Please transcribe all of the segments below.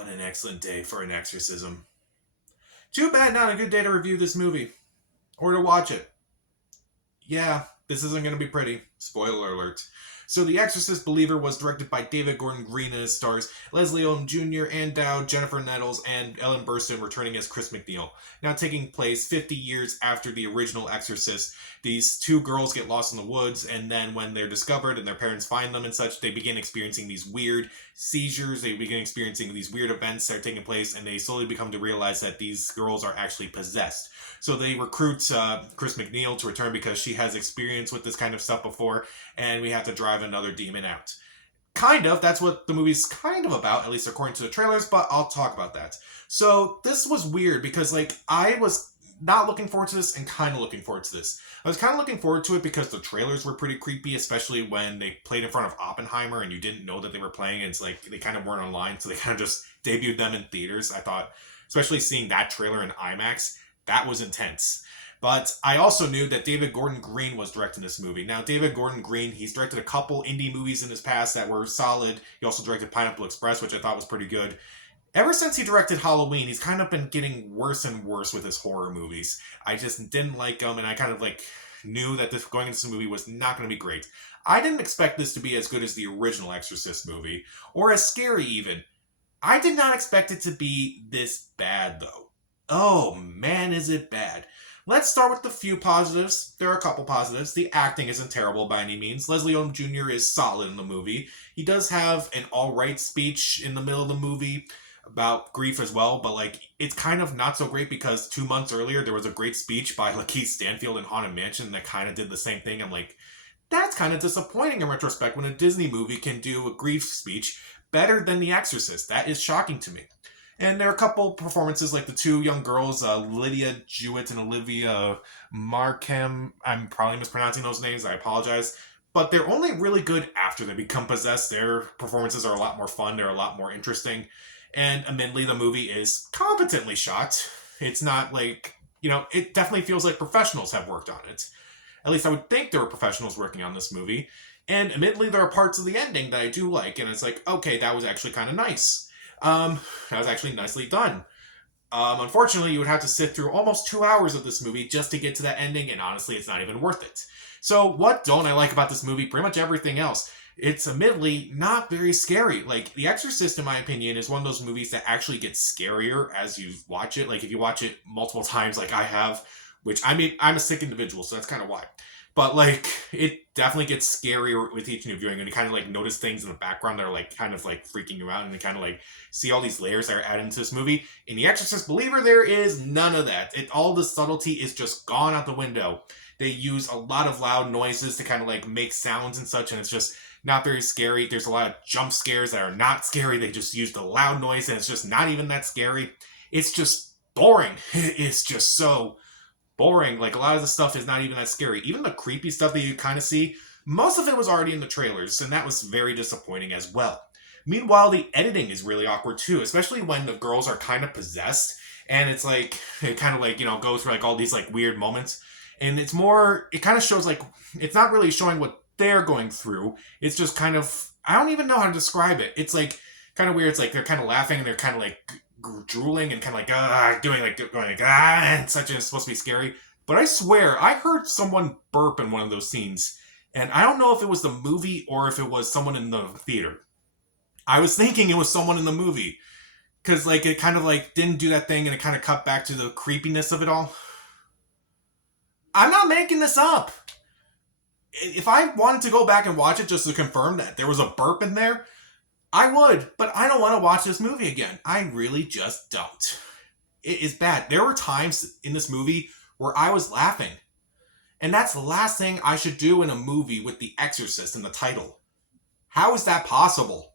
What an excellent day for an exorcism. Too bad not a good day to review this movie. Or to watch it. Yeah, this isn't going to be pretty. Spoiler alert. So, The Exorcist Believer was directed by David Gordon Green and it stars Leslie Odom Jr., Ann Dowd, Jennifer Nettles, and Ellen Burstyn returning as Chris McNeil. Now, taking place 50 years after the original Exorcist, these two girls get lost in the woods, and then when they're discovered and their parents find them and such, they begin experiencing these weird seizures, they begin experiencing these weird events that are taking place, and they slowly become to realize that these girls are actually possessed. So they recruit Chris McNeil to return because she has experience with this kind of stuff before, and we have to drive another demon out. Kind of, that's what the movie's kind of about, at least according to the trailers, but I'll talk about that. So this was weird because, I was not looking forward to this and kind of looking forward to this. I was kind of looking forward to it because the trailers were pretty creepy, especially when they played in front of Oppenheimer and you didn't know that they were playing, and it's like they kind of weren't online, so they kind of just debuted them in theaters. I thought, especially seeing that trailer in IMAX, that was intense. But I also knew that David Gordon Green was directing this movie. Now, David Gordon Green, he's directed a couple indie movies in his past that were solid. He also directed Pineapple Express, which I thought was pretty good. Ever since he directed Halloween, he's kind of been getting worse and worse with his horror movies. I just didn't like them, and I kind of knew that this going into this movie was not going to be great. I didn't expect this to be as good as the original Exorcist movie, or as scary even. I did not expect it to be this bad, though. Oh man, is it bad. Let's start with the few positives. There are a couple positives. The acting isn't terrible by any means. Leslie Odom Jr. is solid in the movie. He does have an alright speech in the middle of the movie about grief as well, but it's kind of not so great because 2 months earlier there was a great speech by Lakeith Stanfield in Haunted Mansion that kind of did the same thing. I'm like, that's kind of disappointing in retrospect when a Disney movie can do a grief speech better than The Exorcist. That is shocking to me. And there are a couple performances, like the two young girls, Lydia Jewett and Olivia Markham. I'm probably mispronouncing those names. I apologize. But they're only really good after they become possessed. Their performances are a lot more fun. They're a lot more interesting. And admittedly, the movie is competently shot. It's not it definitely feels like professionals have worked on it. At least I would think there were professionals working on this movie. And admittedly, there are parts of the ending that I do like. And it's like, okay, that was actually kind of nice. That was actually nicely done. Unfortunately, you would have to sit through almost 2 hours of this movie just to get to that ending, and honestly, it's not even worth it. So, what don't I like about this movie? Pretty much everything else. It's admittedly not very scary. The Exorcist, in my opinion, is one of those movies that actually gets scarier as you watch it. If you watch it multiple times like I have, which I'm a sick individual, so that's kind of why. But, it definitely gets scarier with each new viewing, and you kind of, notice things in the background that are, kind of, freaking you out, and you kind of, see all these layers that are added into this movie. In The Exorcist Believer, there is none of that. All the subtlety is just gone out the window. They use a lot of loud noises to kind of, make sounds and such, and it's just not very scary. There's a lot of jump scares that are not scary. They just use the loud noise, and it's just not even that scary. It's just boring. It's just so boring. A lot of the stuff is not even that scary. Even the creepy stuff that you kind of see, most of it was already in the trailers, and that was very disappointing as well. Meanwhile, the editing is really awkward too, especially when the girls are kind of possessed, and it's it kind of goes through all these weird moments, and it kind of shows it's not really showing what they're going through. It's just kind of, I don't even know how to describe it. It's kind of weird. It's they're kind of laughing and they're kind of drooling and kind of going and such, and it's supposed to be scary. But I swear, I heard someone burp in one of those scenes, and I don't know if it was the movie or if it was someone in the theater. I was thinking it was someone in the movie, because it kind of didn't do that thing, and it kind of cut back to the creepiness of it all. I'm not making this up. If I wanted to go back and watch it just to confirm that there was a burp in there, I would, but I don't want to watch this movie again. I really just don't. It is bad. There were times in this movie where I was laughing. And that's the last thing I should do in a movie with The Exorcist in the title. How is that possible?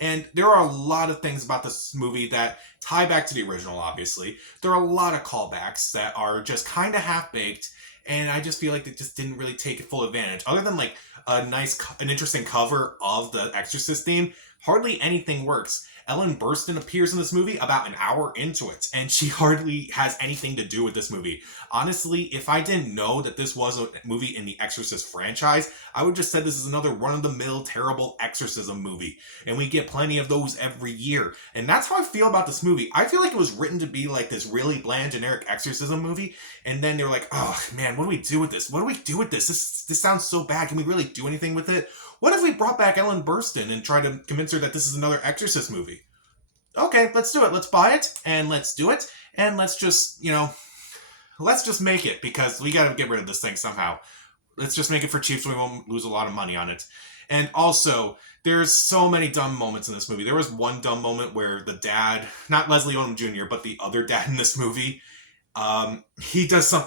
And there are a lot of things about this movie that tie back to the original, obviously. There are a lot of callbacks that are just kind of half-baked, and I just feel like they just didn't really take full advantage. Other than an interesting cover of the Exorcist theme, hardly anything works. Ellen Burstyn appears in this movie about an hour into it, and she hardly has anything to do with this movie. Honestly, if I didn't know that this was a movie in the Exorcist franchise, I would just said this is another run-of-the-mill terrible exorcism movie, and we get plenty of those every year. And that's how I feel about this movie. I feel like it was written to be like this really bland, generic exorcism movie, and then they're like, oh man, what do we do with this? What do we do with this? This sounds so bad. Can we really do anything with it? What if we brought back Ellen Burstyn and tried to convince her that this is another Exorcist movie? Okay, let's do it. Let's buy it, and let's do it, and let's just, let's just make it, because we gotta get rid of this thing somehow. Let's just make it for cheap so we won't lose a lot of money on it. And also, there's so many dumb moments in this movie. There was one dumb moment where the dad, not Leslie Odom Jr., but the other dad in this movie, he does stuff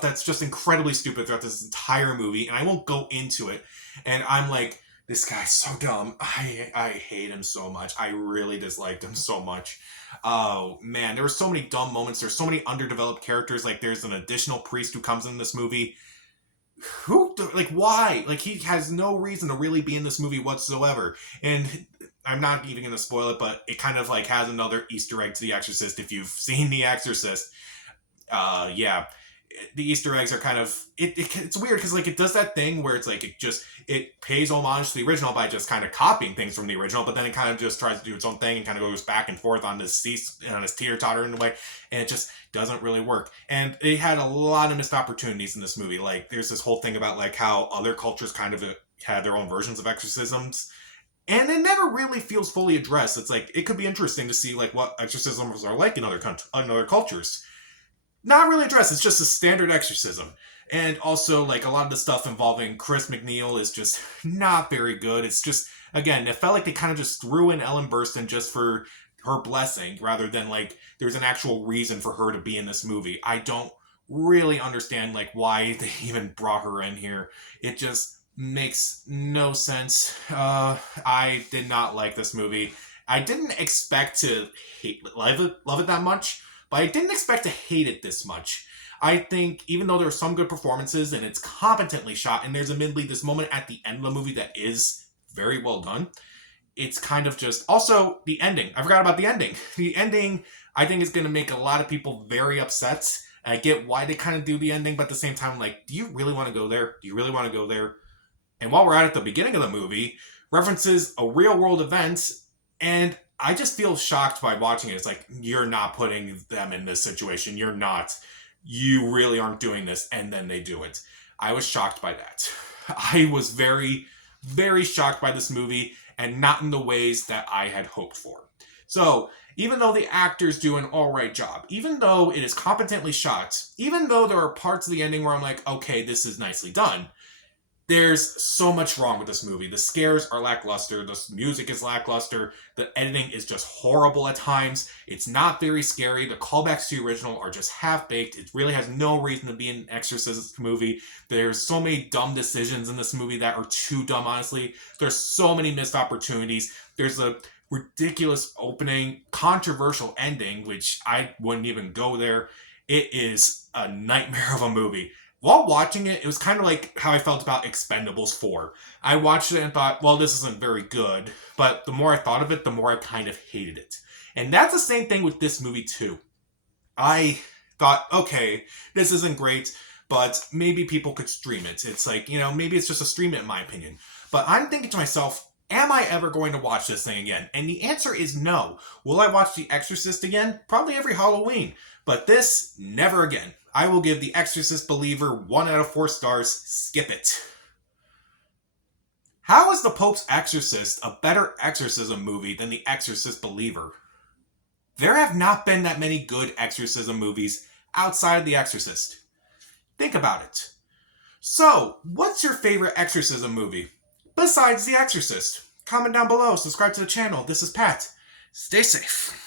that's just incredibly stupid throughout this entire movie, and I won't go into it. And I'm like, this guy's so dumb. I hate him so much. I really disliked him so much. Oh man, there were so many dumb moments. There's so many underdeveloped characters. Like, there's an additional priest who comes in this movie. Why? Like, he has no reason to really be in this movie whatsoever. And I'm not even going to spoil it, but it kind of like has another Easter egg to The Exorcist. If you've seen The Exorcist, yeah, the Easter eggs are kind of it's weird because like it does that thing where it's like it pays homage to the original by just kind of copying things from the original, but then it kind of just tries to do its own thing and kind of goes back and forth on this teeter-totter in a way, and it just doesn't really work. And it had a lot of missed opportunities in this movie. Like, there's this whole thing about like how other cultures kind of had their own versions of exorcisms, and it never really feels fully addressed. It's like, it could be interesting to see like what exorcisms are like in other cultures. Not really addressed. It's just a standard exorcism. And also, like, a lot of the stuff involving Chris McNeil is just not very good. It's just, again, it felt like they kind of just threw in Ellen Burstyn just for her blessing, rather than, like, there's an actual reason for her to be in this movie. I don't really understand, like, why they even brought her in here. It just makes no sense. I did not like this movie. I didn't expect to love it that much, but I didn't expect to hate it this much. I think, even though there are some good performances and it's competently shot, and there's admittedly this moment at the end of the movie that is very well done, it's kind of just... Also, the ending. I forgot about the ending. The ending, I think, is going to make a lot of people very upset. I get why they kind of do the ending, but at the same time, like, do you really want to go there? Do you really want to go there? And while we're at the beginning of the movie, references a real-world event, and I just feel shocked by watching it. It's like, you're not putting them in this situation. You're not. You really aren't doing this. And then they do it. I was shocked by that. I was very, very shocked by this movie, and not in the ways that I had hoped for. So, even though the actors do an alright job, even though it is competently shot, even though there are parts of the ending where I'm like, okay, this is nicely done, there's so much wrong with this movie. The scares are lackluster. The music is lackluster. The editing is just horrible at times. It's not very scary. The callbacks to the original are just half-baked. It really has no reason to be an Exorcist movie. There's so many dumb decisions in this movie that are too dumb, honestly. There's so many missed opportunities. There's a ridiculous opening, controversial ending, which I wouldn't even go there. It is a nightmare of a movie. While watching it, it was kind of like how I felt about Expendables 4. I watched it and thought, well, this isn't very good. But the more I thought of it, the more I kind of hated it. And that's the same thing with this movie, too. I thought, okay, this isn't great, but maybe people could stream it. It's like, maybe it's just a stream it, in my opinion. But I'm thinking to myself, am I ever going to watch this thing again? And the answer is no. Will I watch The Exorcist again? Probably every Halloween. But this, never again. I will give The Exorcist Believer 1 out of 4 stars. Skip it. How is The Pope's Exorcist a better exorcism movie than The Exorcist Believer? There have not been that many good exorcism movies outside of The Exorcist. Think about it. So, what's your favorite exorcism movie besides The Exorcist? Comment down below, subscribe to the channel. This is Pat. Stay safe.